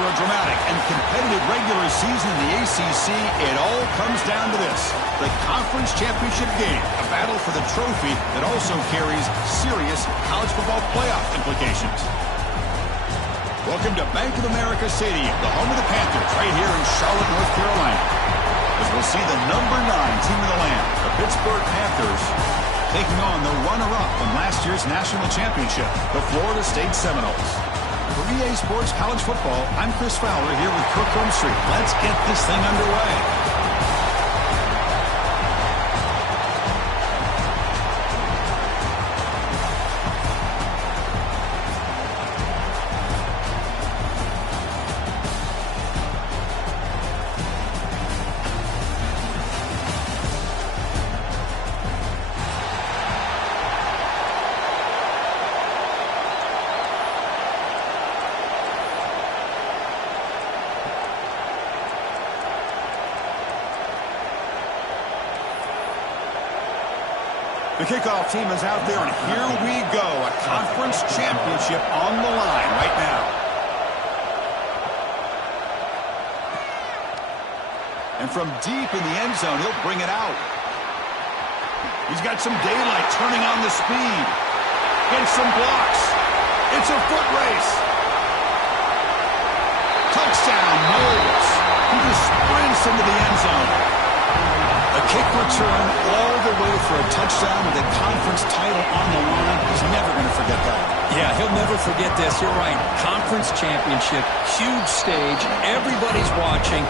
After a dramatic and competitive regular season in the ACC, it all comes down to this: the conference championship game, a battle for the trophy that also carries serious college football playoff implications. Welcome to Bank of America Stadium, the home of the Panthers, right here in Charlotte, North Carolina, as we'll see the #9 team in the land, the Pittsburgh Panthers, taking on the runner-up in last year's national championship, the Florida State Seminoles. For EA Sports College Football, I'm Chris Fowler here with Kirk Holmstreet. Let's get this thing underway. The kickoff team is out there, and here we go. A conference championship on the line right now. And from deep in the end zone, he'll bring it out. He's got some daylight, turning on the speed. Gets some blocks. It's a foot race. Touchdown, Knowles. He just sprints into the end zone. A kick return all the way for a touchdown with a conference title on the line. He's never going to forget that. Yeah, he'll never forget this. You're right. Conference championship, huge stage. Everybody's watching.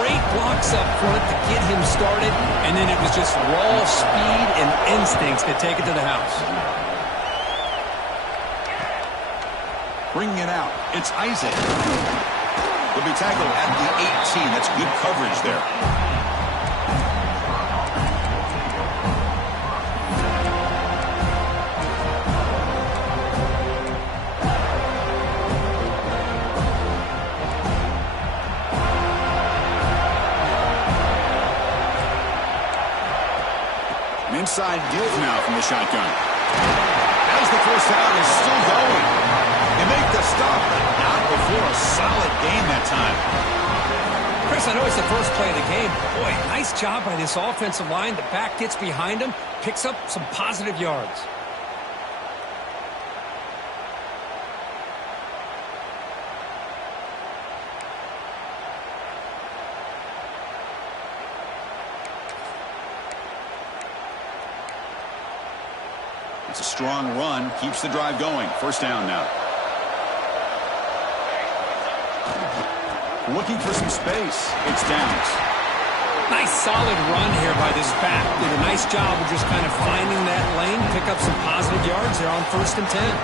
Great blocks up front to get him started. And then it was just raw speed and instincts to take it to the house. Bringing it out. It's Isaac. He'll be tackled at the 18. That's good coverage there. Inside deals now from the shotgun. As the first down is still going. They make the stop, but not before a solid gain that time. Chris, I know it's the first play of the game. Boy, nice job by this offensive line. The back gets behind him, picks up some positive yards. It's a strong run, keeps the drive going. First down now. Looking for some space. It's Downs. Nice solid run here by this back. Did a nice job of just kind of finding that lane, pick up some positive yards there on 1st and 10.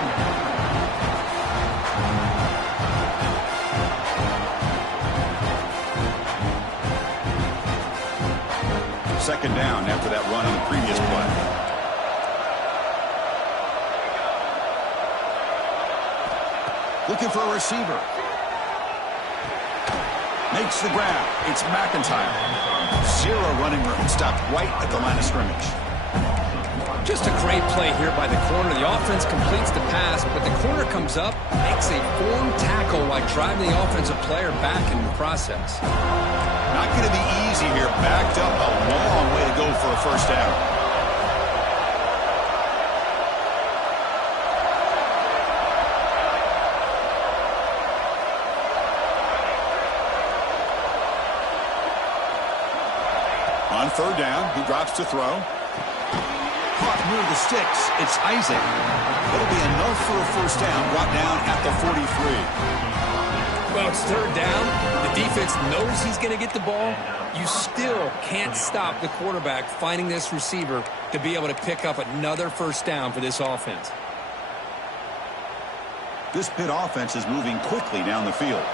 Second down after that run on the previous play. Looking for a receiver. Makes the grab. It's McIntyre. Zero running room. Stopped right at the line of scrimmage. Just a great play here by the corner. The offense completes the pass, but the corner comes up, makes a form tackle while driving the offensive player back in the process. Not going to be easy here. Backed up a long way to go for a first down. On third down, he drops to throw. Caught near the sticks. It's Isaac. It'll be enough for a first down, brought down at the 43. Well, it's third down. The defense knows he's going to get the ball. You still can't stop the quarterback finding this receiver to be able to pick up another first down for this offense. This Pitt offense is moving quickly down the field.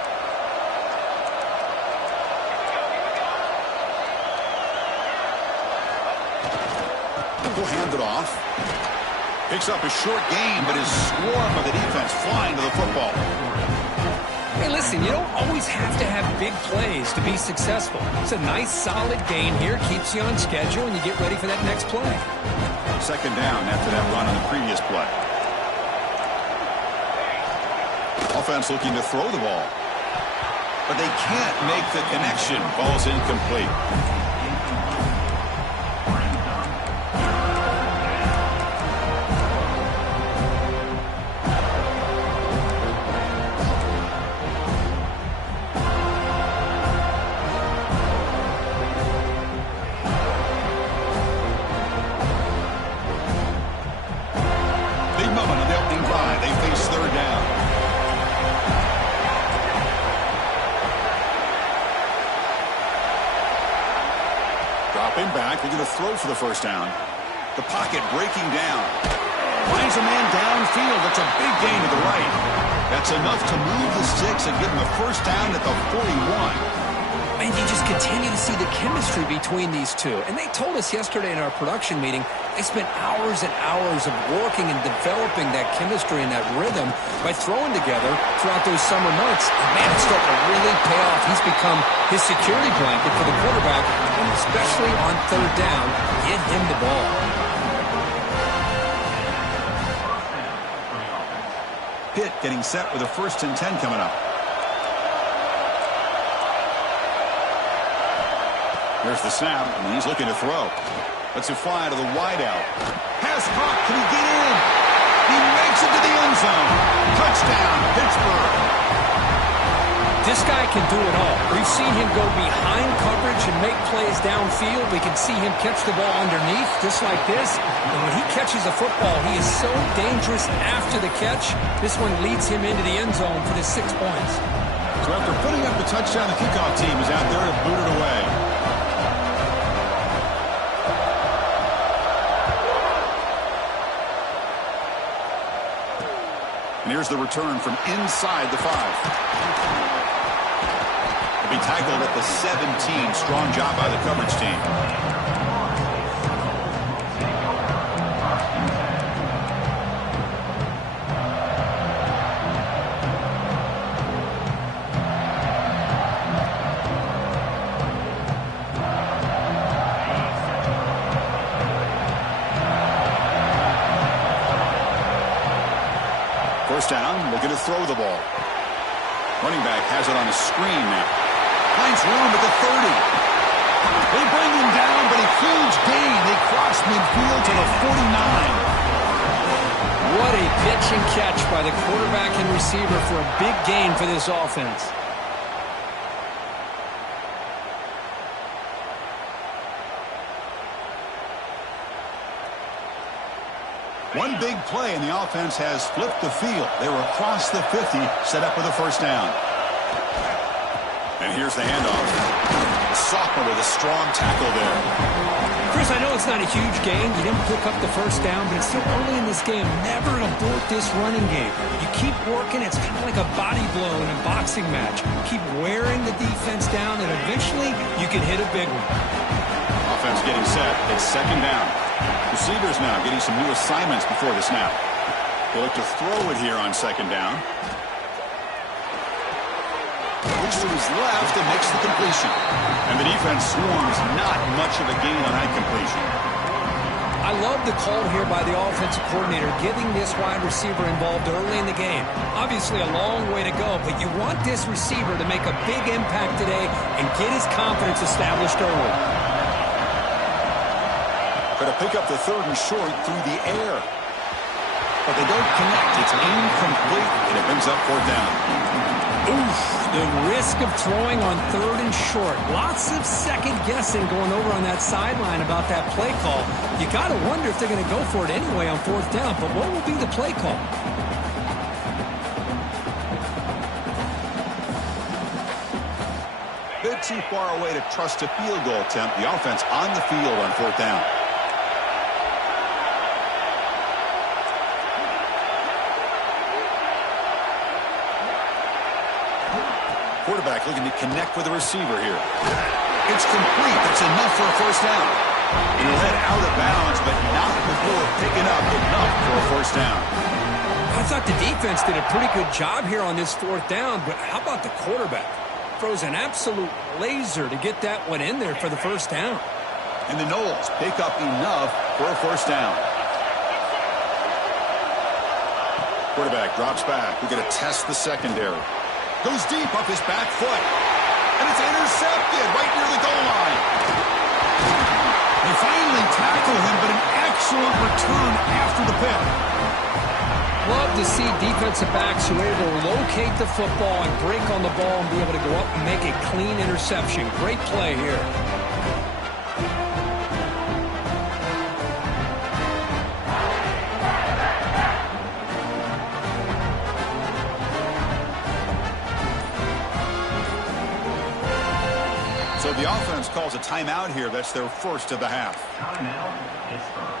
Will hand it off. Picks up a short gain, but his swarm of the defense flying to the football. Hey, listen, you don't always have to have big plays to be successful. It's a nice, solid gain here. Keeps you on schedule, and you get ready for that next play. Second down after that run on the previous play. Offense looking to throw the ball. but they can't make the connection. Ball's incomplete. Big moment of the opening drive. They face third down. Dropping back, they're going to throw for the first down. The pocket breaking down. Finds a man downfield. That's a big gain to the right. That's enough to move the sticks and give him a first down at the 41. And you just continue to see the chemistry between these two. And they told us yesterday in our production meeting, they spent hours and hours of working and developing that chemistry and that rhythm by throwing together throughout those summer months. And man, it's starting to really pay off. He's become his security blanket for the quarterback, and especially on third down, get him the ball. Pitt getting set with a 1st and 10 coming up. There's the snap, and he's looking to throw. Lets it fly to the wideout. Pass caught. Can he get in? He makes it to the end zone. Touchdown, Pittsburgh. This guy can do it all. We've seen him go behind coverage and make plays downfield. We can see him catch the ball underneath, just like this. And when he catches a football, he is so dangerous after the catch. This one leads him into the end zone for the 6 points. So after putting up the touchdown, the kickoff team is out there to boot it away. And here's the return from inside the 5. He'll be tackled at the 17. Strong job by the coverage team. First down, looking to throw the ball. Running back has it on a screen now. Finds room at the 30. They bring him down, but a huge gain. They cross midfield to the 49. What a pitch and catch by the quarterback and receiver for a big gain for this offense. One big play, and the offense has flipped the field. They were across the 50, set up with a first down. And here's the handoff. The sophomore with a strong tackle there. Chris, I know it's not a huge gain. You didn't pick up the first down, but it's still early in this game. Never abort this running game. You keep working. It's kind of like a body blow in a boxing match. Keep wearing the defense down, and eventually you can hit a big one. Offense getting set. It's second down. Receivers now getting some new assignments before the snap. They look to throw it here on second down. Looks to his left and makes the completion. And the defense swarms. Not much of a gain on that completion. I love the call here by the offensive coordinator, getting this wide receiver involved early in the game. Obviously a long way to go, but you want this receiver to make a big impact today and get his confidence established early. Going to pick up the 3rd and short through the air. But they don't connect. It's incomplete, and it brings up 4th down. Oof, the risk of throwing on 3rd and short. Lots of second guessing going over on that sideline about that play call. You got to wonder if they're going to go for it anyway on 4th down, but what will be the play call? Bit too far away to trust a field goal attempt. The offense on the field on 4th down. Quarterback looking to connect with the receiver here. It's complete. That's enough for a first down. He led out of bounds, but not before picking up enough for a first down. I thought the defense did a pretty good job here on this 4th down, but how about the quarterback? Throws an absolute laser to get that one in there for the first down. And the Knowles pick up enough for a first down. Quarterback drops back. We're going to test the secondary. Goes deep up his back foot. And it's intercepted right near the goal line. They finally tackle him, but an excellent return after the pick. Love to see defensive backs who are able to locate the football and break on the ball and be able to go up and make a clean interception. Great play here. So the offense calls a timeout here. That's their first of the half. Timeout, Pittsburgh.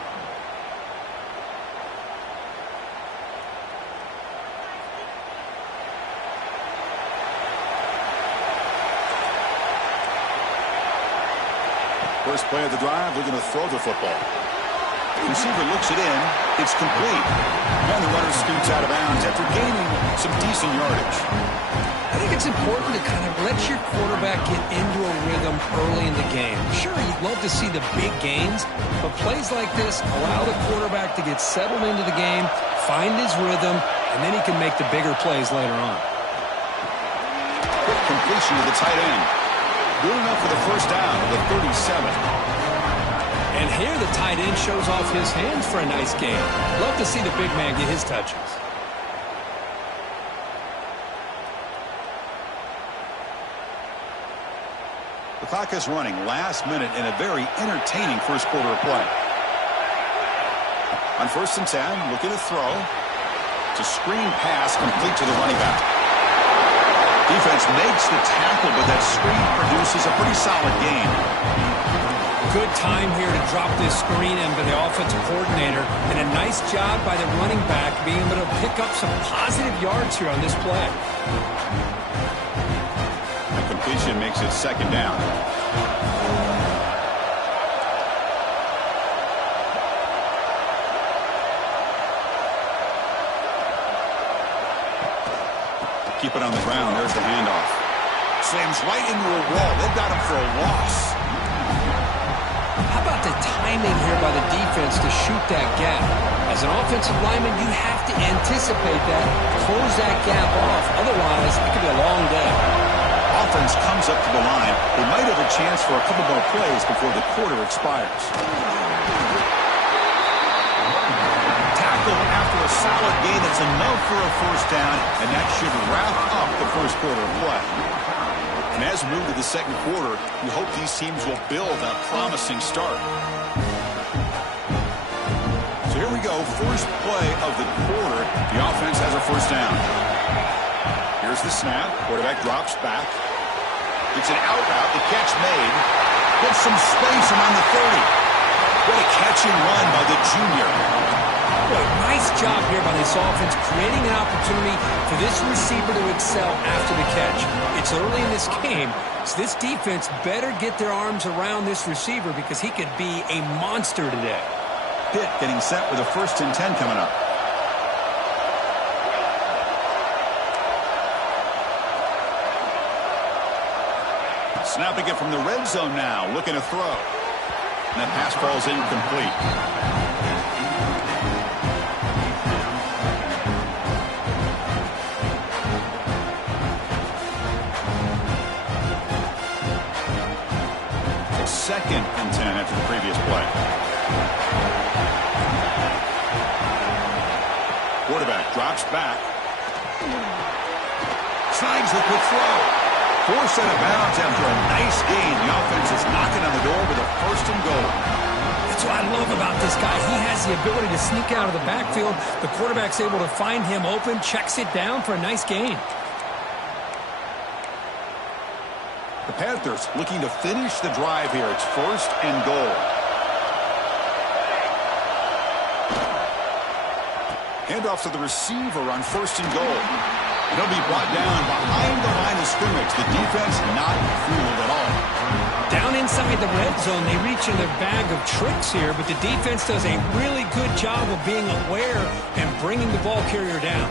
First play of the drive, they're going to throw the football. The receiver looks it in. It's complete. And the runner scoots out of bounds after gaining some decent yardage. I think it's important to kind of let your quarterback get into a rhythm early in the game. Sure, you'd love to see the big gains, but plays like this allow the quarterback to get settled into the game, find his rhythm, and then he can make the bigger plays later on. Quick completion to the tight end. Good enough for the first down at the 37. And here the tight end shows off his hands for a nice game. Love to see the big man get his touches. The clock is running last minute in a very entertaining first quarter of play. On 1st and 10, looking to throw. It's a screen pass complete to the running back. Defense makes the tackle, but that screen produces a pretty solid gain. Good time here to drop this screen in by the offensive coordinator, and a nice job by the running back being able to pick up some positive yards here on this play. The completion makes it second down. Keep it on the ground. There's the handoff. Slams right into a wall. They've got him for a loss. How about the timing here by the defense to shoot that gap? As an offensive lineman, you have to anticipate that, close that gap off. Otherwise, it could be a long day. Offense comes up to the line. They might have a chance for a couple more plays before the quarter expires. Tackle after a solid gain. That's enough for a first down, and that should wrap up the first quarter of play. And as we move to the second quarter, you hope these teams will build a promising start. So here we go, first play of the quarter. The offense has a first down. Here's the snap. Quarterback drops back. It's an out route. The catch made. Gets some space around the 30. What a catch and run by the junior. Boy, nice job here by this offense, creating an opportunity for this receiver to excel after the catch. It's early in this game, so this defense better get their arms around this receiver because he could be a monster today. Pitt getting set with a 1st and 10 coming up. Snapping it from the red zone now, looking to throw. And that pass falls incomplete. Second and 10 after the previous play. Quarterback drops back. Slides the quick throw. Forced out of bounds after a nice gain. The offense is knocking on the door with a 1st and goal. That's what I love about this guy. He has the ability to sneak out of the backfield. The quarterback's able to find him open, checks it down for a nice gain. The Panthers looking to finish the drive here. It's 1st and goal. Handoff to the receiver on 1st and goal. He'll be brought down behind the line of scrimmage. The defense not fooled at all. Down inside the red zone, they reach in their bag of tricks here, but the defense does a really good job of being aware and bringing the ball carrier down.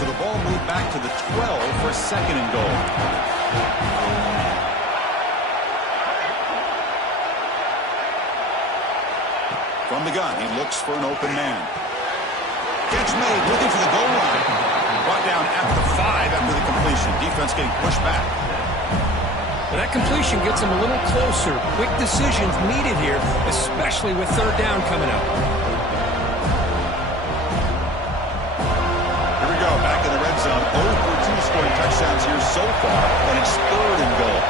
So the ball moved back to the 12 for 2nd and goal. From the gun, he looks for an open man. Catch made, looking for the goal line. Brought down at the 5 after the completion. Defense getting pushed back. Well, that completion gets them a little closer. Quick decisions needed here, especially with third down coming up. Here we go, back in the red zone. 0 for 2 scoring touchdowns here so far, and it's 3rd and goal.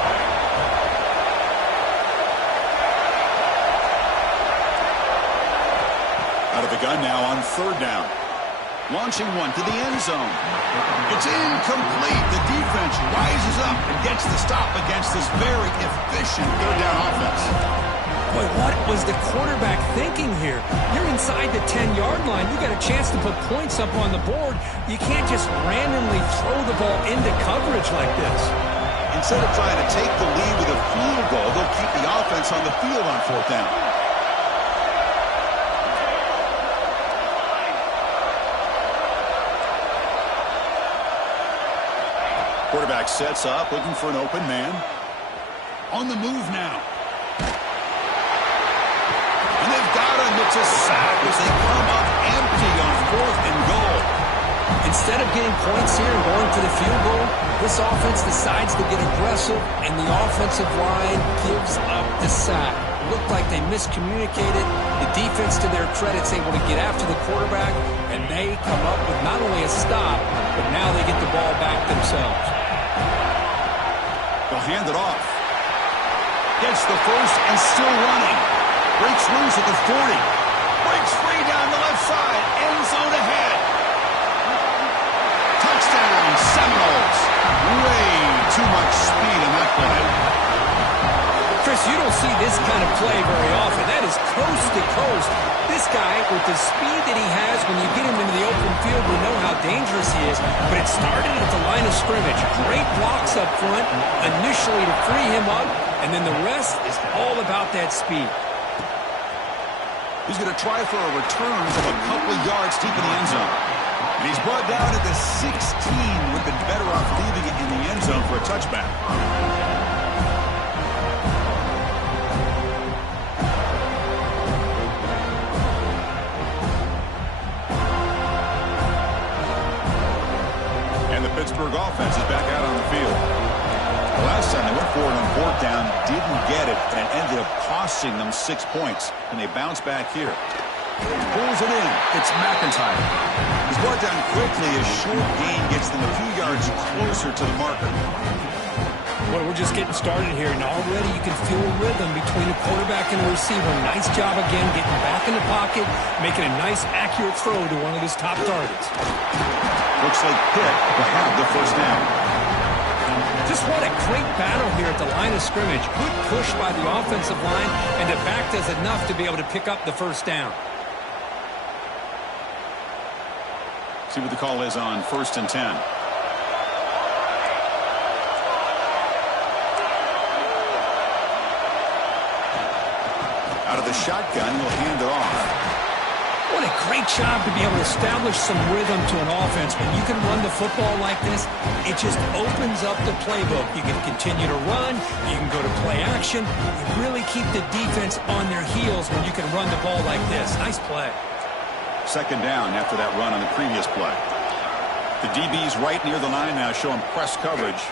Out of the gun now on 3rd down. Launching one to the end zone. It's incomplete. The defense rises up and gets the stop against this very efficient third down offense. Boy, what was the quarterback thinking here? You're inside the 10-yard line. You got a chance to put points up on the board. You can't just randomly throw the ball into coverage like this. Instead of trying to take the lead with a field goal, they'll keep the offense on the field on 4th down. Quarterback sets up, looking for an open man. On the move now. And they've got him. It's a sack as they come up empty on 4th and goal. Instead of getting points here and going for the field goal, this offense decides to get aggressive, and the offensive line gives up the sack. Looked like they miscommunicated. The defense, to their credit, is able to get after the quarterback, and they come up with not only a stop, but now they get the ball back themselves. They'll hand it off. Gets the first and still running. Breaks loose at the 40. Breaks free down the left side. End zone ahead. Touchdown, Seminoles. Way too much speed in that play. Chris, you don't see this kind of play very often. That is coast to coast. This guy, with the speed that he has, when you get him into the open field, we know how dangerous he is. But it started at the line of scrimmage. Great blocks up front, initially to free him up, and then the rest is all about that speed. He's going to try for a return from a couple of yards deep in the end zone. And he's brought down at the 16. Would have been better off leaving it in the end zone for a touchback. Pittsburgh offense is back out on the field. The last time they went for it on 4th down, didn't get it, and it ended up costing them 6 points. And they bounce back here. Pulls it in. It's McIntyre. He's brought down quickly. A short gain gets them a few yards closer to the marker. Well, we're just getting started here, and already you can feel a rhythm between the quarterback and the receiver. Nice job again getting back in the pocket, making a nice, accurate throw to one of his top targets. Looks like Pitt will have the first down. Just what a great battle here at the line of scrimmage. Good push by the offensive line, and the back does enough to be able to pick up the first down. See what the call is on 1st and 10. Out of the shotgun, he'll hand it off. What a great job to be able to establish some rhythm to an offense. When you can run the football like this, it just opens up the playbook. You can continue to run. You can go to play action. You really keep the defense on their heels when you can run the ball like this. Nice play. 2nd down after that run on the previous play. The DB's right near the line now, showing press coverage.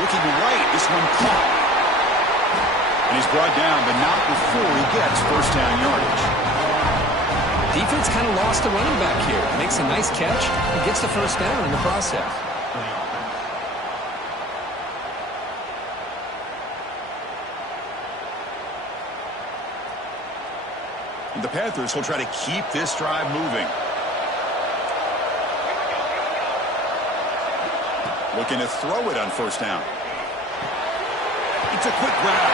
Looking right, this one caught. And he's brought down, but not before he gets first down yardage. Defense kind of lost the running back here. Makes a nice catch and gets the first down in the process. And the Panthers will try to keep this drive moving. Looking to throw it on first down. It's a quick grab.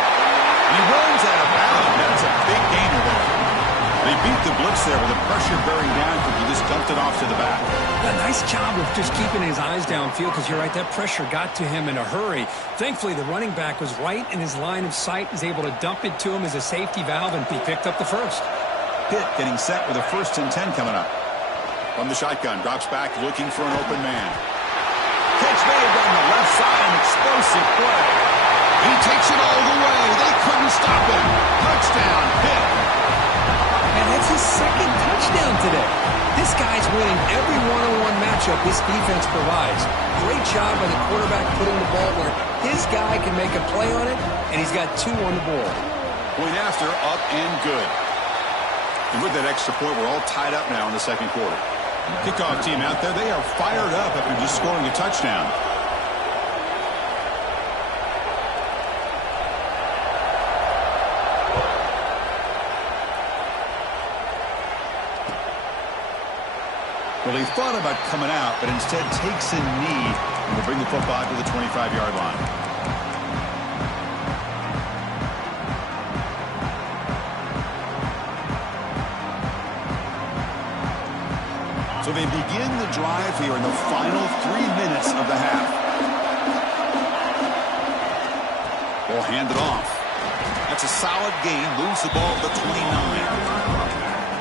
He runs out of bounds. That's a big gainer there. They beat the blitz there with the pressure bearing down, but he just dumped it off to the back. A nice job of just keeping his eyes downfield, because you're right, that pressure got to him in a hurry. Thankfully, the running back was right in his line of sight, was able to dump it to him as a safety valve, and he picked up the first. Pitt getting set with a 1st and 10 coming up. From the shotgun, drops back looking for an open man. Catch made down the left side, an explosive play. He takes it all the way. They couldn't stop him. Touchdown, Pitt. And that's his 2nd touchdown today. This guy's winning every one-on-one match matchup this defense provides. Great job by the quarterback putting the ball where his guy can make a play on it, and he's got 2 on the board. Point after, up and good. And with that extra point, we're all tied up now in the second quarter. Kickoff team out there, they are fired up after just scoring a touchdown. Well, he thought about coming out, but instead takes a knee and will bring the football to the 25-yard line. So they begin the drive here in the final 3 minutes of the half. Ball handed off. That's a solid gain. Moves the ball to the 29.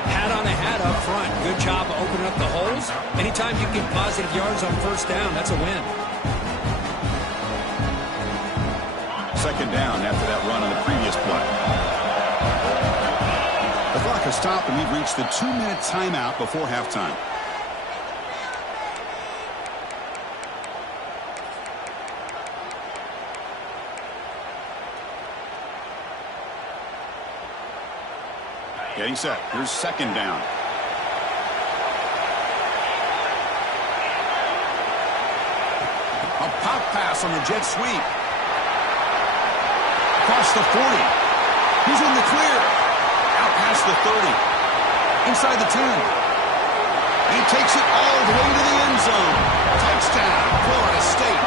Hat on a hat up front. Good job of opening up the holes. Anytime you get positive yards on first down, that's a win. Second down after that run on the previous play. The clock has stopped, and we've reached the 2-minute timeout before halftime. Getting set. Here's second down. A pop pass on the jet sweep. Across the 40. He's in the clear. Out past the 30. Inside the 10. He takes it all the way to the end zone. Touchdown, Florida State.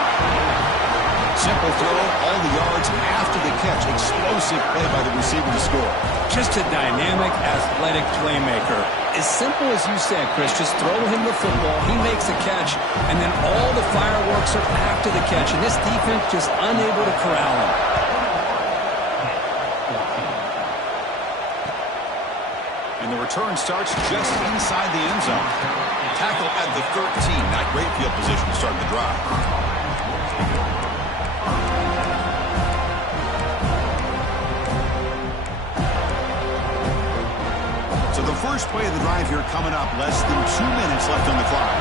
Simple throw, all the yards after the catch. Explosive play by the receiver to score. Just a dynamic, athletic playmaker. As simple as you said, Chris, just throw him the football, he makes a catch, and then all the fireworks are after the catch, and this defense just unable to corral him. And the return starts just inside the end zone. Tackle at the 13. Not great field position to start the drive. So the first play of the drive here coming up. Less than 2 minutes left on the clock.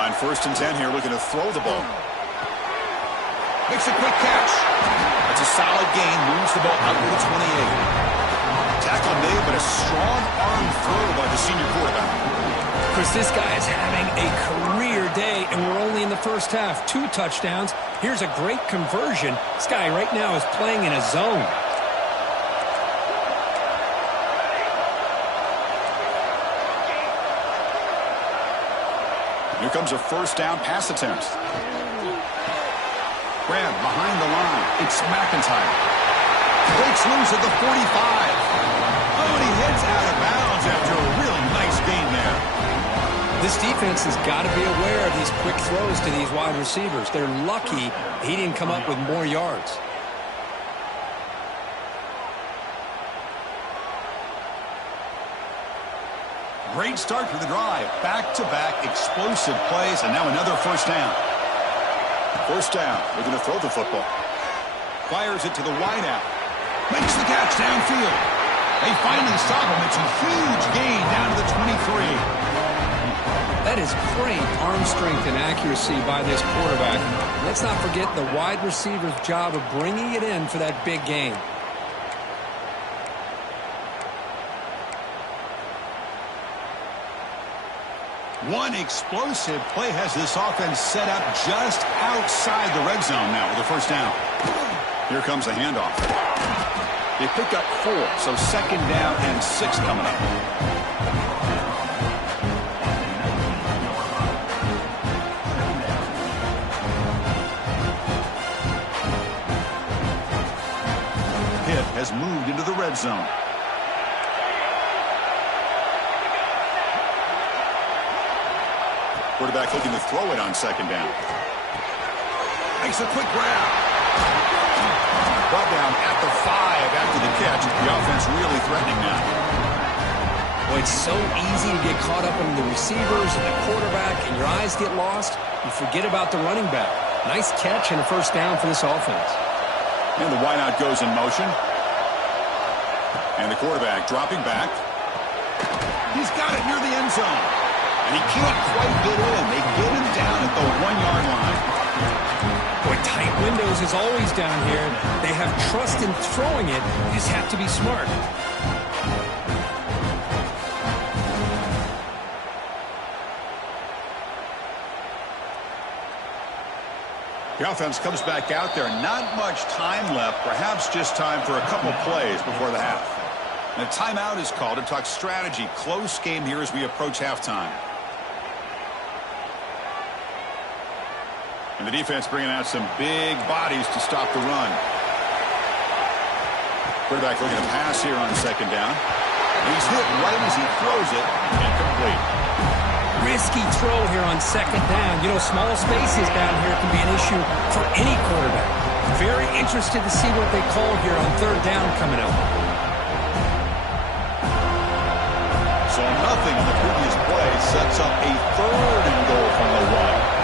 On 1st and 10 here, looking to throw the ball. Makes a quick catch. That's a solid gain. Moves the ball out to the 28. Tackle made, but a strong arm throw by the senior quarterback. Chris, this guy is having a career day, and we're only in the first half. 2 touchdowns. Here's a great conversion. This guy right now is playing in a zone. Here comes a first down pass attempt. Grab behind the line. It's McIntyre. Breaks loose at the 45. Oh, and he heads out of bounds after a really nice gain there. This defense has got to be aware of these quick throws to these wide receivers. They're lucky he didn't come up with more yards. Great start for the drive. Back-to-back explosive plays, and now another first down. First down. They're going to throw the football. Fires it to the wideout. Makes the catch downfield. They finally stop him. It's a huge gain down to the 23. That is great arm strength and accuracy by this quarterback. Let's not forget the wide receiver's job of bringing it in for that big gain. One explosive play has this offense set up just outside the red zone now with a first down. Here comes the handoff. They pick up 4, so second down and 6 coming up. Has moved into the red zone. Quarterback looking to throw it on second down. Makes a quick grab. Brought down at the 5 after the catch. The offense really threatening now. Boy, it's so easy to get caught up in the receivers and the quarterback, and your eyes get lost. You forget about the running back. Nice catch and a first down for this offense. And the wideout goes in motion. And the quarterback dropping back. He's got it near the end zone. And he can't quite get in. They get him down at the 1-yard line. Boy, tight windows is always down here. They have trust in throwing it. You just have to be smart. The offense comes back out there. Not much time left. Perhaps just time for a couple plays before the half. And a timeout is called to talk strategy. Close game here as we approach halftime. And the defense bringing out some big bodies to stop the run. Quarterback looking to pass here on second down. And he's hit right as he throws it. Incomplete. Risky throw here on second down. You know, small spaces down here can be an issue for any quarterback. Very interested to see what they call here on third down coming up. So nothing on the previous play sets up a 3rd and goal from the 1.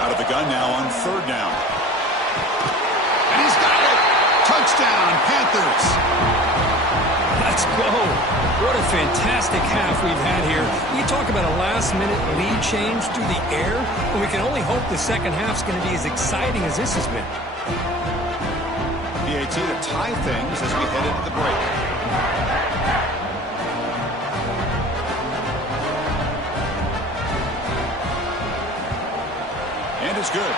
Out of the gun now on third down. And he's got it. Touchdown, Panthers. Let's go. What a fantastic half we've had here. You talk about a last-minute lead change through the air, and we can only hope the second half's going to be as exciting as this has been. PAT to tie things as we head into the break. And it's good.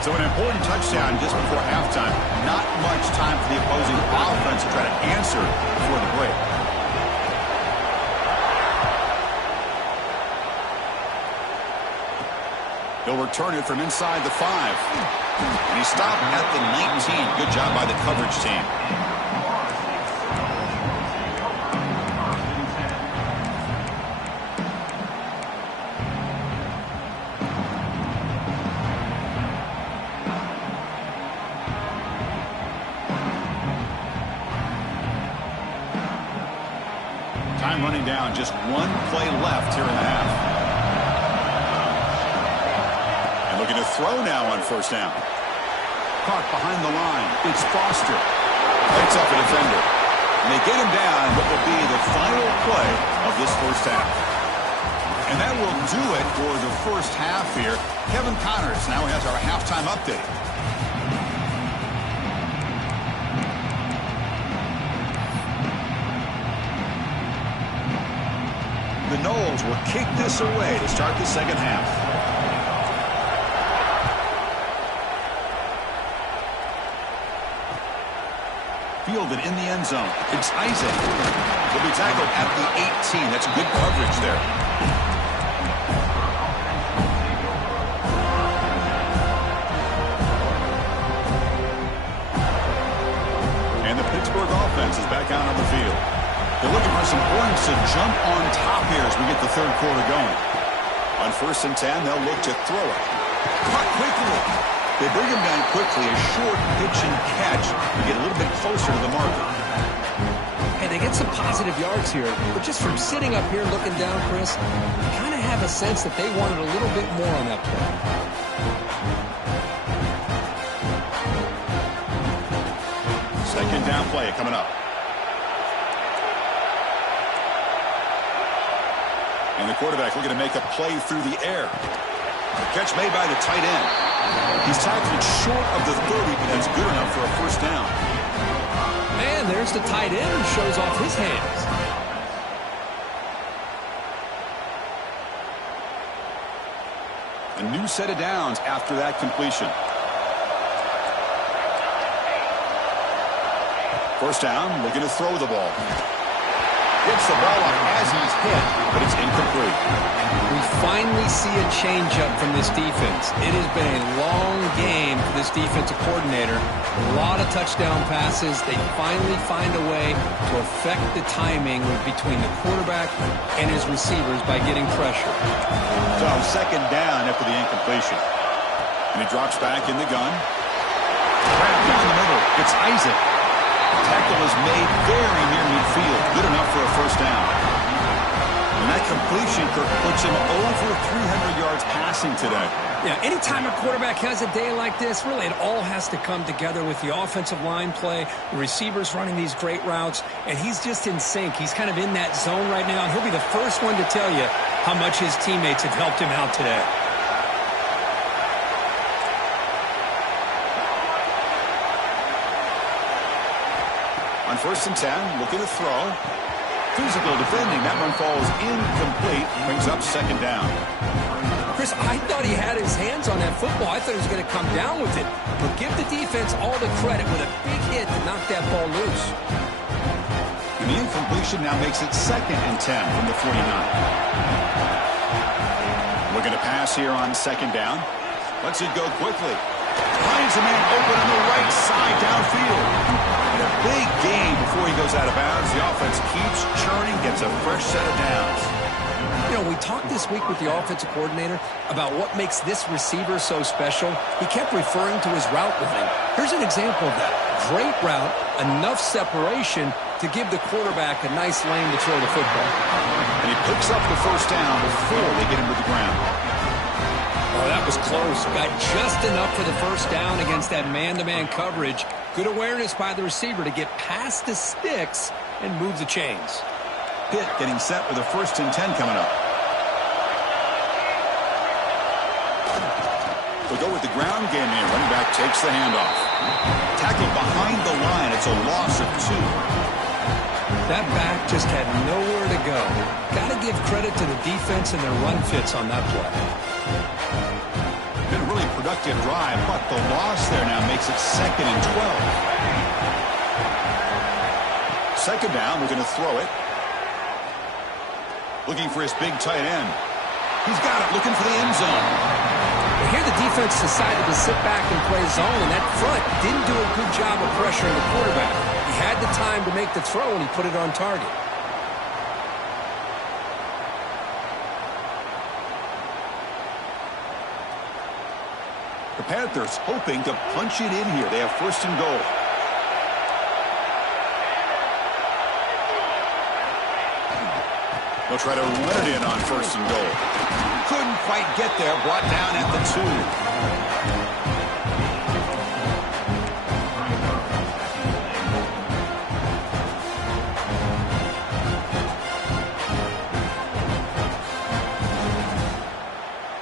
So an important touchdown just before halftime. Not much time for the opposing offense to try to answer before the break. He'll return it from inside the 5. And he stopped at the 19. Good job by the coverage team. Time running down. Just one play left here in the half. And looking to throw now on first down. Caught behind the line. It's Foster. Fights up a defender. And they get him down what will be the final play of this first half. And that will do it for the first half here. Kevin Connors now has our halftime update. The Noles will kick this away to start the second half. Fielded in the end zone. It's Isaac. He'll be tackled at the 18. That's good coverage there. And the Pittsburgh offense is back out on the field. They're looking for some points to jump on top here as we get the third quarter going. On 1st and 10, they'll look to throw it. Caught quickly. They bring him down quickly. A short pitch and catch to get a little bit closer to the marker. Hey, they get some positive yards here, but just from sitting up here looking down, Chris, you kind of have a sense that they wanted a little bit more on that play. Second down play coming up. And the quarterback looking to make a play through the air. Catch made by the tight end. He's tackled short of the 30, but that's good enough for a first down. And there's the tight end who shows off his hands. A new set of downs after that completion. First down, looking to throw the ball. Gets the ball up as he's hit, but it's incomplete. We finally see a change-up from this defense. It has been a long game for this defensive coordinator. A lot of touchdown passes. They finally find a way to affect the timing between the quarterback and his receivers by getting pressure. So second down after the incompletion. And he drops back in the gun. Wrapped down the middle. It's Isaac. Tackle is made very near midfield. Good enough for a first down. And that completion puts him over 300 yards passing today. Yeah, anytime a quarterback has a day like this, really it all has to come together with the offensive line play, the receivers running these great routes, and he's just in sync. He's kind of in that zone right now, and he'll be the first one to tell you how much his teammates have helped him out today. On 1st and 10, looking to throw. Physical defending. That one falls incomplete. Brings up 2nd down. Chris, I thought he had his hands on that football. I thought he was going to come down with it. But give the defense all the credit with a big hit to knock that ball loose. And the incompletion now makes it 2nd and 10 from the 49. Looking to pass here on 2nd down. Lets it go quickly. Finds a man open on the right side downfield. And a big gain before he goes out of bounds. The offense keeps churning, gets a fresh set of downs. You know, we talked this week with the offensive coordinator about what makes this receiver so special. He kept referring to his route running. Here's an example of that. Great route, enough separation to give the quarterback a nice lane to throw the football. And he picks up the first down before they get him to the ground. Oh, that was close. Got just enough for the first down against that man-to-man coverage. Good awareness by the receiver to get past the sticks and move the chains. Pitt getting set with a 1st and 10 coming up. We'll go with the ground game here. Running back takes the handoff. Tackled behind the line. It's a loss of 2. That back just had nowhere to go. Got to give credit to the defense and their run fits on that play. Been a really productive drive, but the loss there now makes it 2nd and 12. 2nd down, we're going to throw it. Looking for his big tight end. He's got it, looking for the end zone. Well, here the defense decided to sit back and play zone, and that front didn't do a good job of pressuring the quarterback. He had the time to make the throw, and he put it on target. The Panthers hoping to punch it in here. They have 1st and goal. They'll try to run it in on 1st and goal. Couldn't quite get there. Brought down at the 2.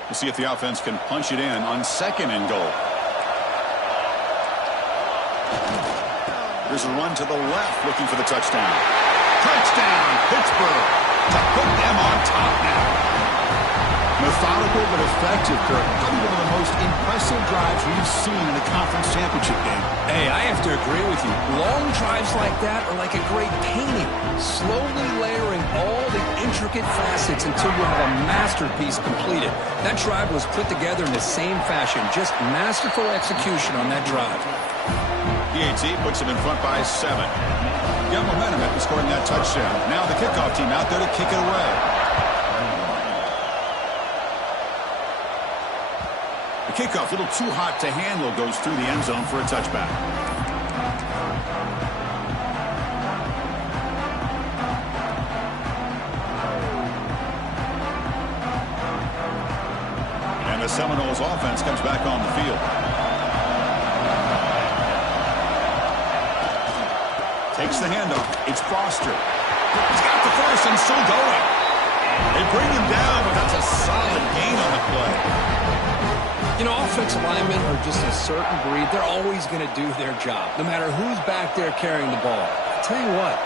We'll see if the offense can punch it in on 2nd and goal. Here's a run to the left, looking for the touchdown. Touchdown, Pittsburgh, to put them on top now. Methodical but effective, Kirk. Probably one of the most impressive drives we've seen in a conference championship game. Hey, I have to agree with you. Long drives like that are like a great painting. Slowly layering all the intricate facets until you have a masterpiece completed. That drive was put together in the same fashion. Just masterful execution on that drive. PAT puts him in front by 7. Got momentum after scoring that touchdown. Now the kickoff team out there to kick it away. The kickoff, a little too hot to handle, goes through the end zone for a touchback. And the Seminoles offense comes back on the field. Takes the handoff. It's Foster. He's got the first and still going. They bring him down, but that's a solid gain on the play. You know, offensive linemen are just a certain breed. They're always going to do their job, no matter who's back there carrying the ball. I'll tell you what,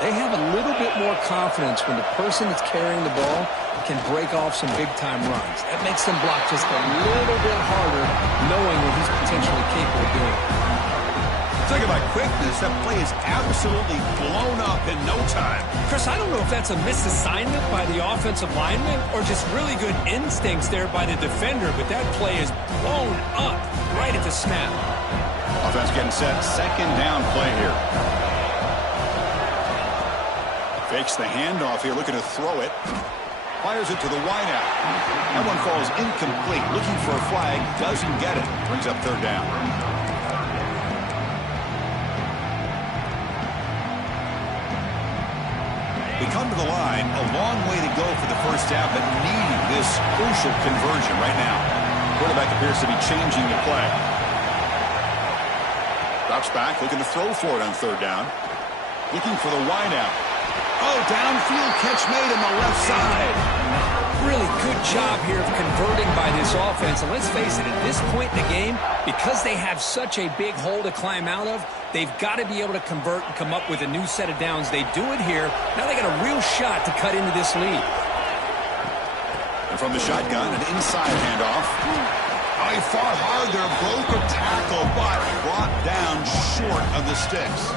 they have a little bit more confidence when the person that's carrying the ball can break off some big-time runs. That makes them block just a little bit harder, knowing what he's potentially capable of doing. Talk about quickness. That play is absolutely blown up in no time. Chris, I don't know if that's a misassignment by the offensive lineman or just really good instincts there by the defender, but that play is blown up right at the snap. Offense getting set. 2nd down play here. Fakes the handoff here, looking to throw it. Fires it to the wideout. That one falls incomplete. Looking for a flag. Doesn't get it. Brings up 3rd down. We come to the line, a long way to go for the first half, but needing this crucial conversion right now. Quarterback appears to be changing the play. Drops back, looking to throw for it on third down. Looking for the wide out. Oh, downfield catch made on the left side. Really good job here of converting by this offense. And let's face it, at this point in the game, because they have such a big hole to climb out of, they've got to be able to convert and come up with a new set of downs. They do it here. Now they got a real shot to cut into this lead. And from the shotgun, an inside handoff. Oh, he fought hard there, broke a tackle, but brought down short of the sticks.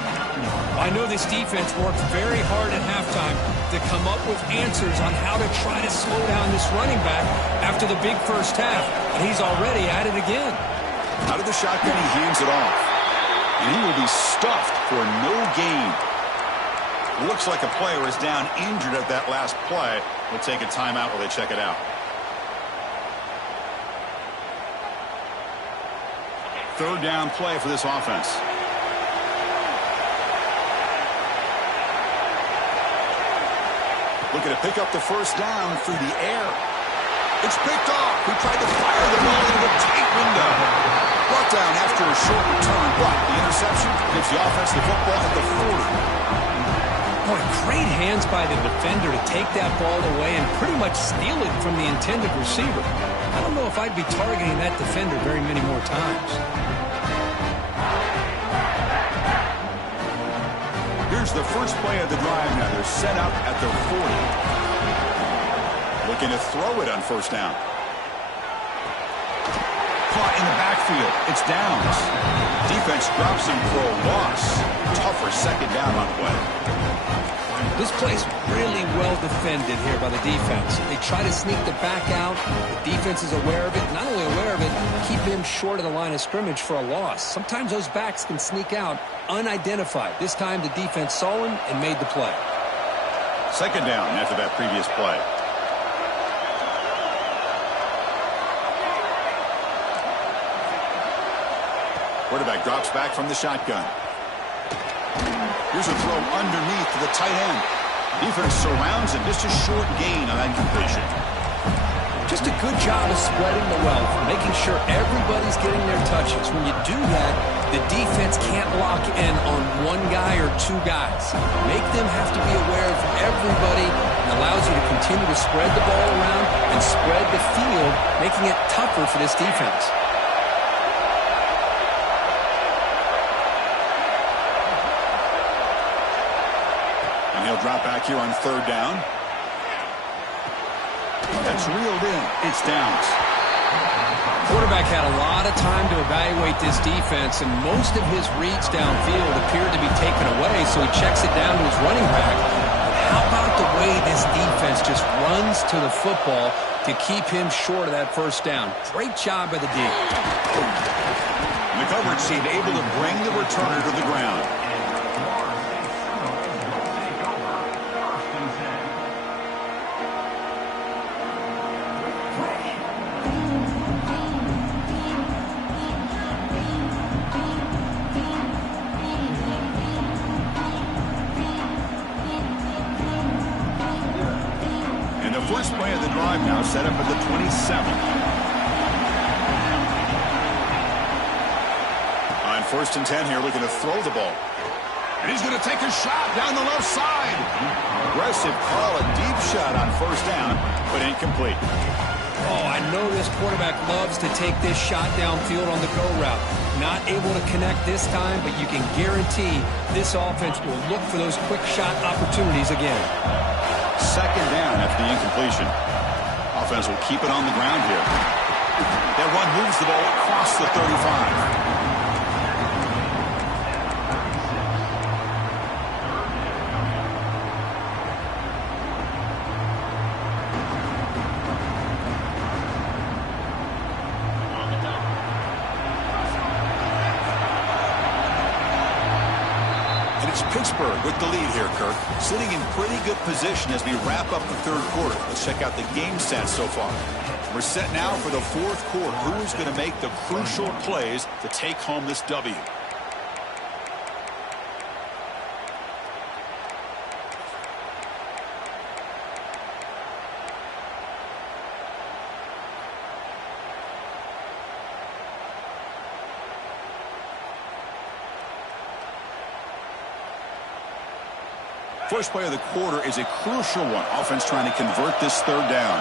I know this defense worked very hard at halftime to come up with answers on how to try to slow down this running back after the big first half, and he's already at it again. Out of the shotgun, he hands it off, and he will be stuffed for no gain. Looks like a player is down injured at that last play. We'll take a timeout while they check it out. Third down play for this offense. Looking to pick up the first down through the air. It's picked off. He tried to fire the ball into a tight window. Brought down after a short return, but the interception gives the offense the football at the 40. Boy, great hands by the defender to take that ball away and pretty much steal it from the intended receiver. I don't know if I'd be targeting that defender very many more times. Here's the first play of the drive now. They're set up at their 40. Looking to throw it on first down. Caught in the backfield. It's downs. Defense drops him for a loss. Tougher second down on the way. This play's really well defended here by the defense. They try to sneak the back out. The defense is aware of it. Not only aware of it, keep him short of the line of scrimmage for a loss. Sometimes those backs can sneak out unidentified. This time the defense saw him and made the play. Second down after that previous play. Quarterback drops back from the shotgun. Here's a throw underneath to the tight end. Defense surrounds him. Just a short gain on that completion. Just a good job of spreading the wealth, making sure everybody's getting their touches. When you do that, the defense can't lock in on one guy or two guys. Make them have to be aware of everybody. It allows you to continue to spread the ball around and spread the field, making it tougher for this defense. He'll drop back here on third down. That's reeled in. It's downs. Quarterback had a lot of time to evaluate this defense, and most of his reads downfield appeared to be taken away, so he checks it down to his running back. But how about the way this defense just runs to the football to keep him short of that first down? Great job by the D. And the coverage team able to bring the returner to the ground. First play of the drive now set up at the 27. On first and 10 here, looking to throw the ball. And he's going to take a shot down the left side. Aggressive call, a deep shot on first down, but incomplete. Oh, I know this quarterback loves to take this shot downfield on the go route. Not able to connect this time, but you can guarantee this offense will look for those quick shot opportunities again. Second down after the incompletion. Offense will keep it on the ground here. That run moves the ball across the 35. Pittsburgh with the lead here, Kirk. Sitting in pretty good position as we wrap up the third quarter. Let's check out the game stats so far. We're set now for the fourth quarter. Who's going to make the crucial plays to take home this W? First play of the quarter is a crucial one. Offense trying to convert this third down.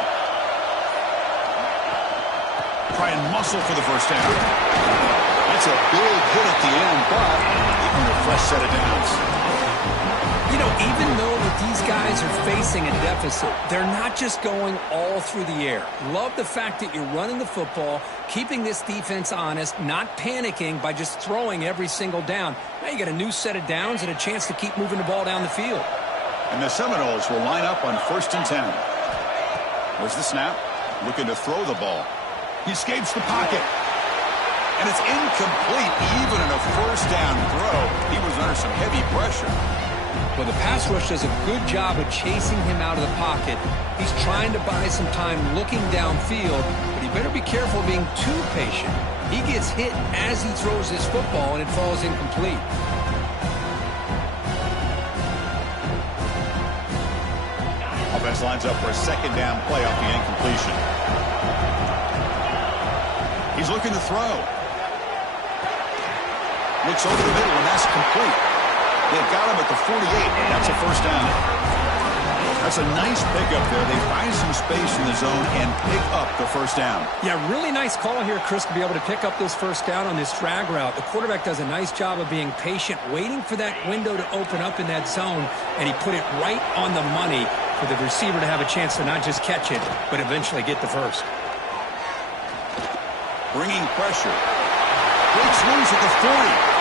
Try and muscle for the first down. That's a big hit at the end, but even a fresh set of downs. You know, even though that these guys are facing a deficit, they're not just going all through the air. Love the fact that you're running the football, keeping this defense honest, not panicking by just throwing every single down. Now you got a new set of downs and a chance to keep moving the ball down the field. And the Seminoles will line up on 1st and 10. There's the snap. Looking to throw the ball. He escapes the pocket. And it's incomplete, even in a first down throw. He was under some heavy pressure. Well, the pass rush does a good job of chasing him out of the pocket. He's trying to buy some time looking downfield, but he better be careful being too patient. He gets hit as he throws this football, and it falls incomplete. Offense lines up for a second down play off the incompletion. He's looking to throw. Looks over the middle, and that's complete. They've got him at the 48, and that's a first down. That's a nice pickup there. They find some space in the zone and pick up the first down. Yeah, really nice call here, Chris, to be able to pick up this first down on this drag route. The quarterback does a nice job of being patient, waiting for that window to open up in that zone, and he put it right on the money for the receiver to have a chance to not just catch it, but eventually get the first. Bringing pressure. Breaks loose at the 40.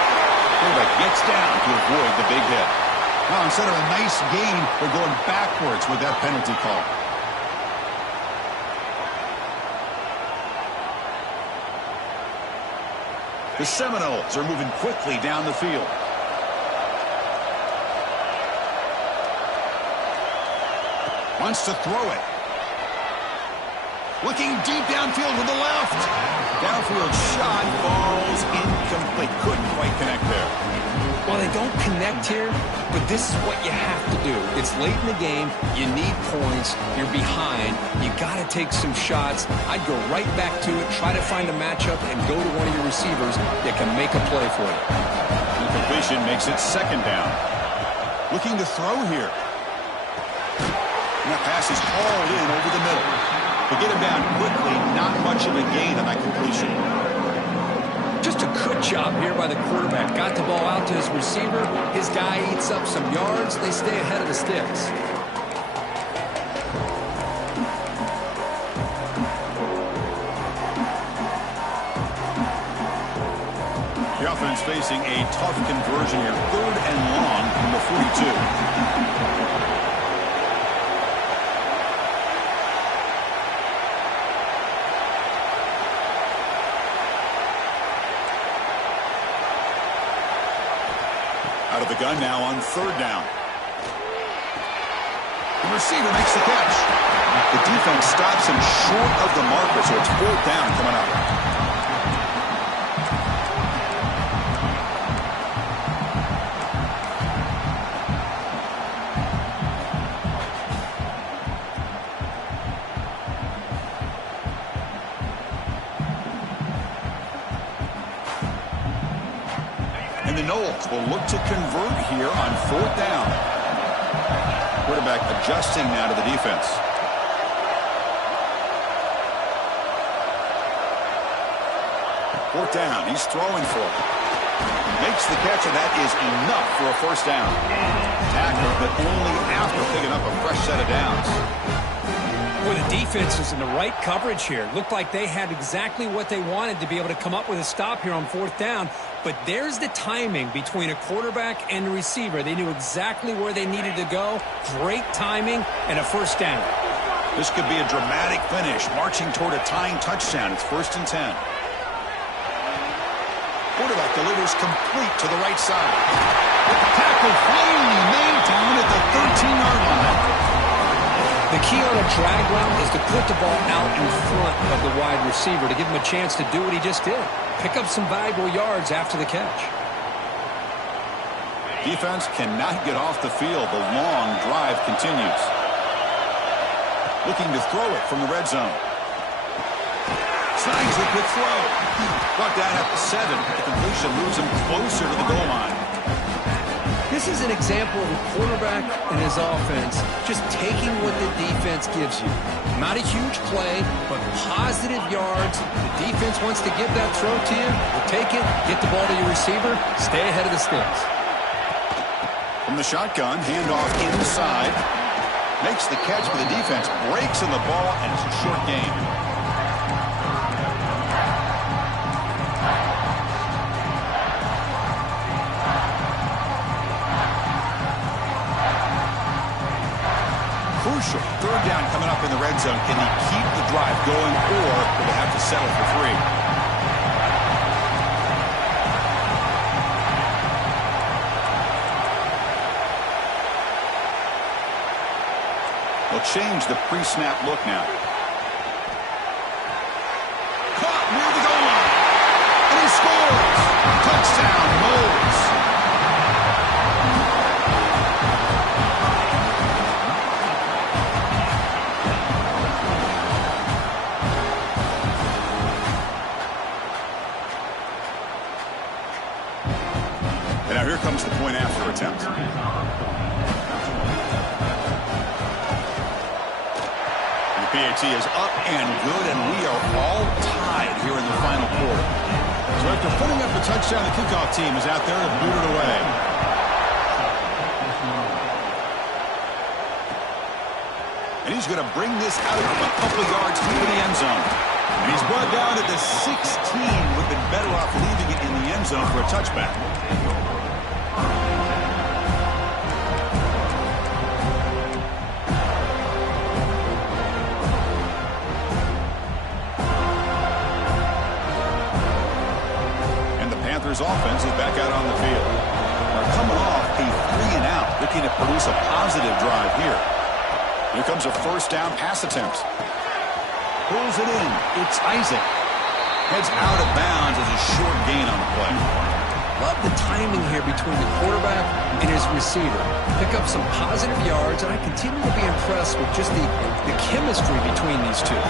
Quarterback gets down to avoid the big hit. Now, instead of a nice gain, they're going backwards with that penalty call. The Seminoles are moving quickly down the field. Wants to throw it. Looking deep downfield with the left. Downfield shot falls incomplete. Couldn't quite connect there. Well, they don't connect here, but this is what you have to do. It's late in the game. You need points. You're behind. You got to take some shots. I'd go right back to it, try to find a matchup, and go to one of your receivers that can make a play for you. Incompletion makes it second down. Looking to throw here. And that pass is called in over the middle. To get him down quickly, not much of a gain on that completion. Just a good job here by the quarterback. Got the ball out to his receiver. His guy eats up some yards. They stay ahead of the sticks. The offense facing a tough conversion here. 3rd and long from the 42. Out of the gun now on 3rd down. The receiver makes the catch. The defense stops him short of the marker, so it's 4th down coming up. And the Noles will look to convert here on 4th down. Quarterback adjusting now to the defense. Fourth down. He's throwing for it. Makes the catch, and that is enough for a first down. Tackle, but only after picking up a fresh set of downs. Well, the defense is in the right coverage here. Looked like they had exactly what they wanted to be able to come up with a stop here on 4th down. But there's the timing between a quarterback and a receiver. They knew exactly where they needed to go. Great timing and a first down. This could be a dramatic finish, marching toward a tying touchdown. It's 1st and 10. Quarterback delivers complete to the right side. The tackle finally made down at the 13-yard line. The key on a drag route is to put the ball out in front of the wide receiver to give him a chance to do what he just did. Pick up some valuable yards after the catch. Defense cannot get off the field. The long drive continues. Looking to throw it from the red zone. Snags the quick throw. Brought down at the 7. The completion moves him closer to the goal line. This is an example of a quarterback and his offense just taking what the defense gives you. Not a huge play, but positive yards. The defense wants to give that throw to you. You'll take it, get the ball to your receiver, stay ahead of the sticks. From the shotgun, handoff inside. Makes the catch, but the defense breaks in the ball, and it's a short gain. Crucial. Third down coming up in the red zone. Can he keep the drive going, or will they have to settle for 3? They'll change the pre-snap look now. Caught near the goal line. And he scores. Touchdown, Moles. And now here comes the point after attempt. PAT is up and good, and we are all tied here in the final quarter. So after putting up a touchdown, the kickoff team is out there to boot it away. And he's going to bring this out of a couple of yards into the end zone. And he's brought down at the 16. Would have been better off leaving it in the end zone for a touchback. Offense is back out on the field. They're coming off a 3-and-out, looking to produce a positive drive here. Here comes a first down pass attempt. Pulls it in. It's Isaac. Heads out of bounds as a short gain on the play. Love the timing here between the quarterback and his receiver. Pick up some positive yards, and I continue to be impressed with just the chemistry between these two.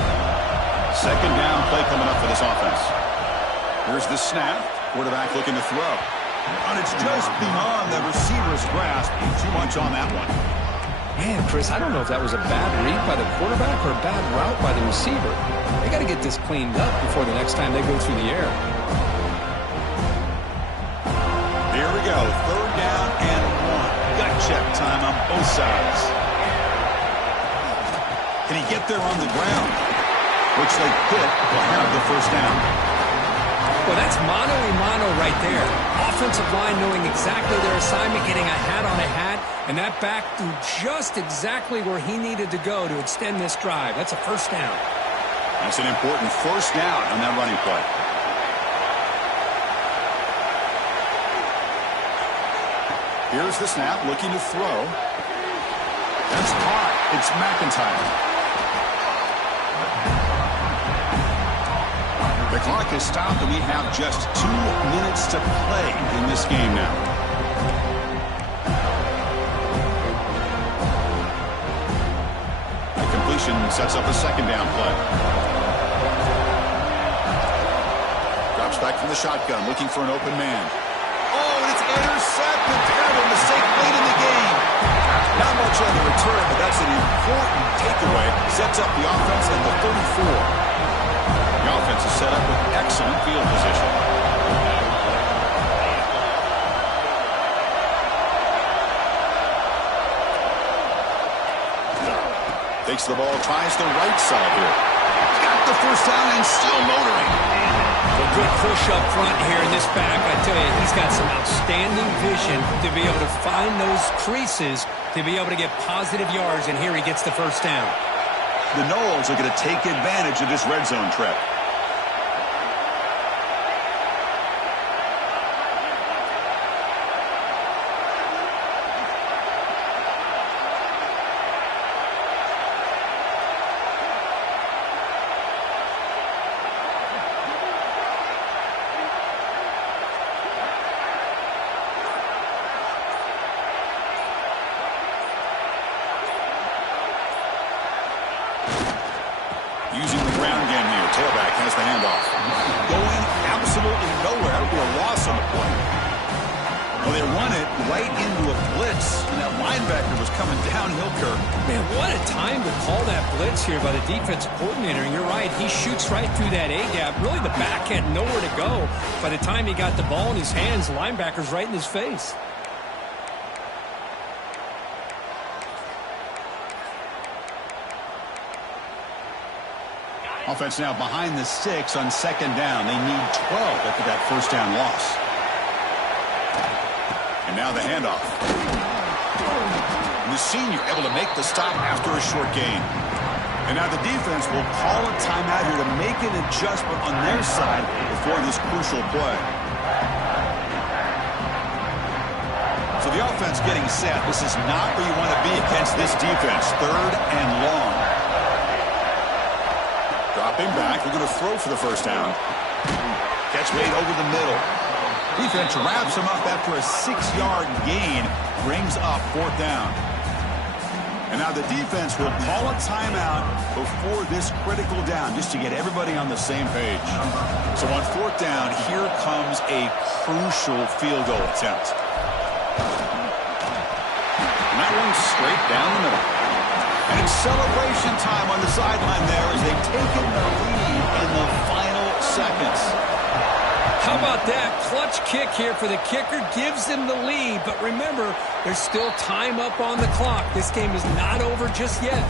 Second down play coming up for this offense. Here's the snap. Quarterback looking to throw. And it's just beyond the receiver's grasp. Too much on that one. Man, Chris, I don't know if that was a bad read by the quarterback or a bad route by the receiver. They got to get this cleaned up before the next time they go through the air. Here we go. Third down and 1. Gut check time on both sides. Can he get there on the ground? Looks like Pitt will have the first down. Well, that's mano-a-mano right there. Offensive line knowing exactly their assignment, getting a hat on a hat, and that back threw just exactly where he needed to go to extend this drive. That's a first down. That's an important first down on that running play. Here's the snap, looking to throw. That's caught. It's McIntyre. The clock is stopped, and we have just 2 minutes to play in this game now. The completion sets up a second down play. Drops back from the shotgun, looking for an open man. Oh, and it's intercepted. Terrible mistake late in the game. Not much on the return, but that's an important takeaway. Sets up the offense at the 34. The offense is set up with excellent field position. Takes the ball, tries the right side here. Got the first down and still motoring. A good push up front here in this back. I tell you, he's got some outstanding vision to be able to find those creases, to be able to get positive yards, and here he gets the first down. The Noles are going to take advantage of this red zone trap. Using the ground game here. Tailback has the handoff. Going absolutely nowhere. It'll be a loss on the play. Well, they run it right into a blitz, and that linebacker was coming downhill, Kirk. Man, what a time to call that blitz here by the defensive coordinator. And you're right, he shoots right through that A-gap. Really, the back had nowhere to go. By the time he got the ball in his hands, the linebacker's right in his face. Offense now behind the 6 on second down. They need 12 after that first down loss. And now the handoff. And the senior able to make the stop after a short gain. And now the defense will call a timeout here to make an adjustment on their side before this crucial play. So the offense getting set. This is not where you want to be against this defense. Third and long. Dropping back. We're going to throw for the first down. Catch made over the middle. Defense wraps him up after a 6-yard gain. Brings up fourth down. And now the defense will call a timeout before this critical down just to get everybody on the same page. So on fourth down, here comes a crucial field goal attempt. And that one's straight down the middle. And it's celebration time on the sideline there as they've taken the lead in the final seconds. How about that? Clutch kick here for the kicker. Gives them the lead. But remember, there's still time up on the clock. This game is not over just yet.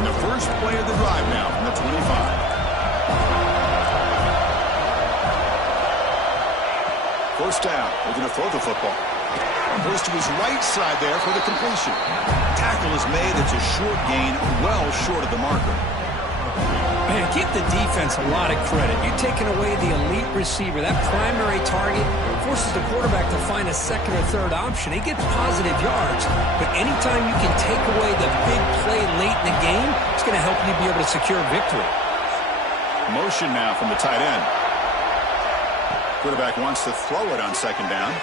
And the first play of the drive now from the 25. First down. We're going to throw the football. Goes to his right side there for the completion. Tackle is made. It's a short gain, well short of the marker. Man, give the defense a lot of credit. You're taking away the elite receiver. That primary target forces the quarterback to find a second or third option. He gets positive yards, but anytime you can take away the big play late in the game, it's going to help you be able to secure victory. Motion now from the tight end. Quarterback wants to throw it on second down.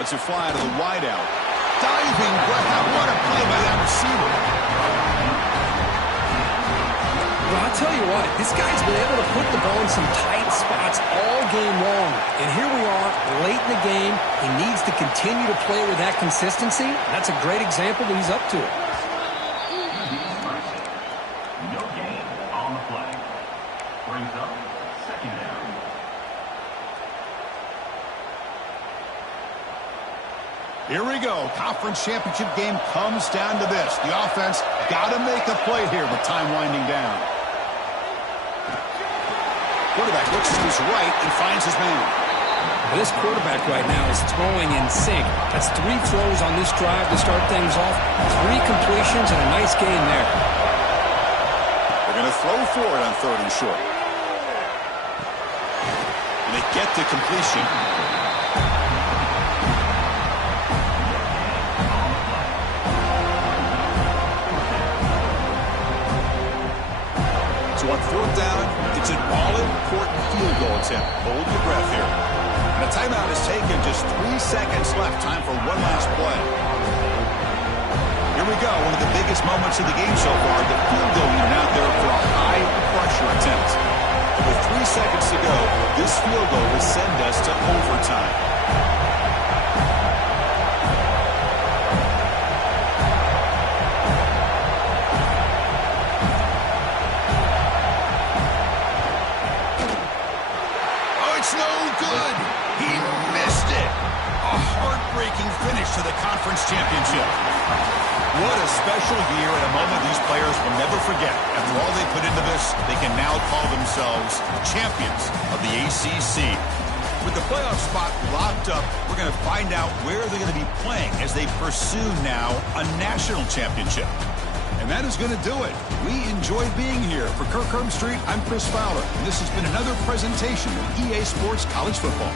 Lets it fly to the wide out. Diving grab. What a play by that receiver. Well, I'll tell you what, this guy's been able to put the ball in some tight spots all game long. And here we are, late in the game. He needs to continue to play with that consistency. That's a great example that he's up to it. No gain on the play. Brings up second down. Here we go. Conference championship game comes down to this. The offense got to make a play here with time winding down. Quarterback looks to his right and finds his man. This quarterback right now is throwing in sync. That's 3 throws on this drive to start things off. 3 completions and a nice game there. They're going to throw for it on third and short. And they get the completion. So on fourth down, it's an all-important field goal attempt. Hold your breath here. And a timeout is taken. Just 3 seconds left. Time for one last play. Here we go. One of the biggest moments of the game so far. The field goal unit out there for a high-pressure attempt. And with 3 seconds to go, this field goal will send us to overtime. To the conference championship. What a special year and a moment these players will never forget. After all they put into this, they can now call themselves champions of the ACC. With the playoff spot locked up, we're going to find out where they're going to be playing as they pursue now a national championship. And that is going to do it. We enjoyed being here. For Kirk Street, I'm Chris Fowler, and this has been another presentation of EA Sports College Football.